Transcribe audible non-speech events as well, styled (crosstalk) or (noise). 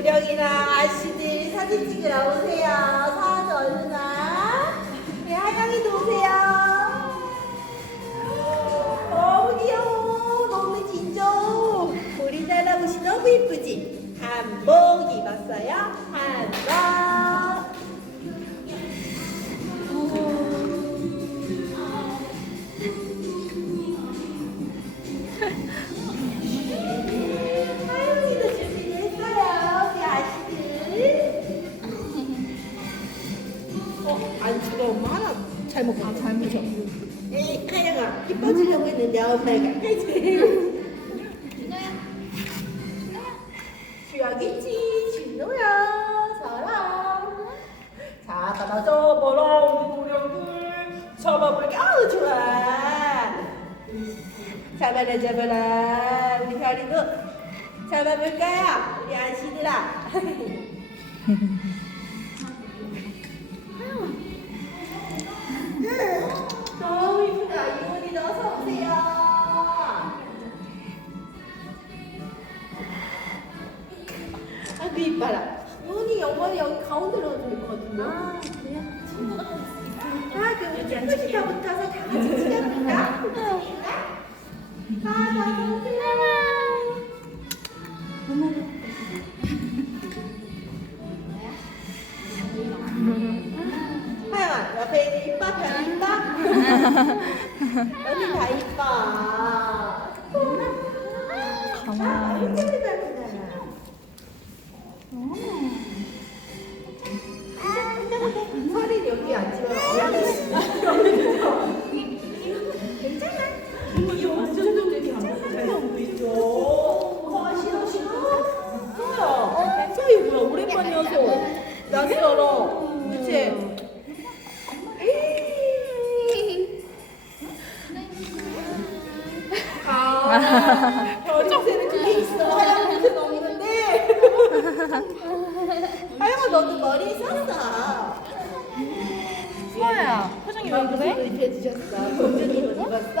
우령이랑 아씨들 사진 찍으러 오세요. 사도 얼른 와. 네, 하영이도 오세요. 너무 귀여워. 너무 진정. 우리나라 옷이 너무 이쁘지? 한복 입었어요? 한복. 이뻐지려고 했는데 엄마가 해지. 주야겠지, 진호야, 사랑. 자, 바다 접어라, 우리 도령들. 접어볼게. 아우, 좋아. 잡아라, 잡아라. 우리 별이도 잡아볼까요? 우리 아시들아. (laughs) 여기 가운데로 들것 같은데. 아 그래요? 아 그럼 친구시다 붙어서 다 같이 찍어볼까? 하나 오세요. 하영아 옆에 있는 이뻐 별 이뻐? 언니 다 이뻐 가만 이렇게 닮잖아 별 냄새는 그게 있어. 하얀 냄새는 없는데. 하영아, 너도 머리 썼어. 수아야, 표정이 왜 그래? 옷을 입혀주셨어. 공주님 옷 입었어.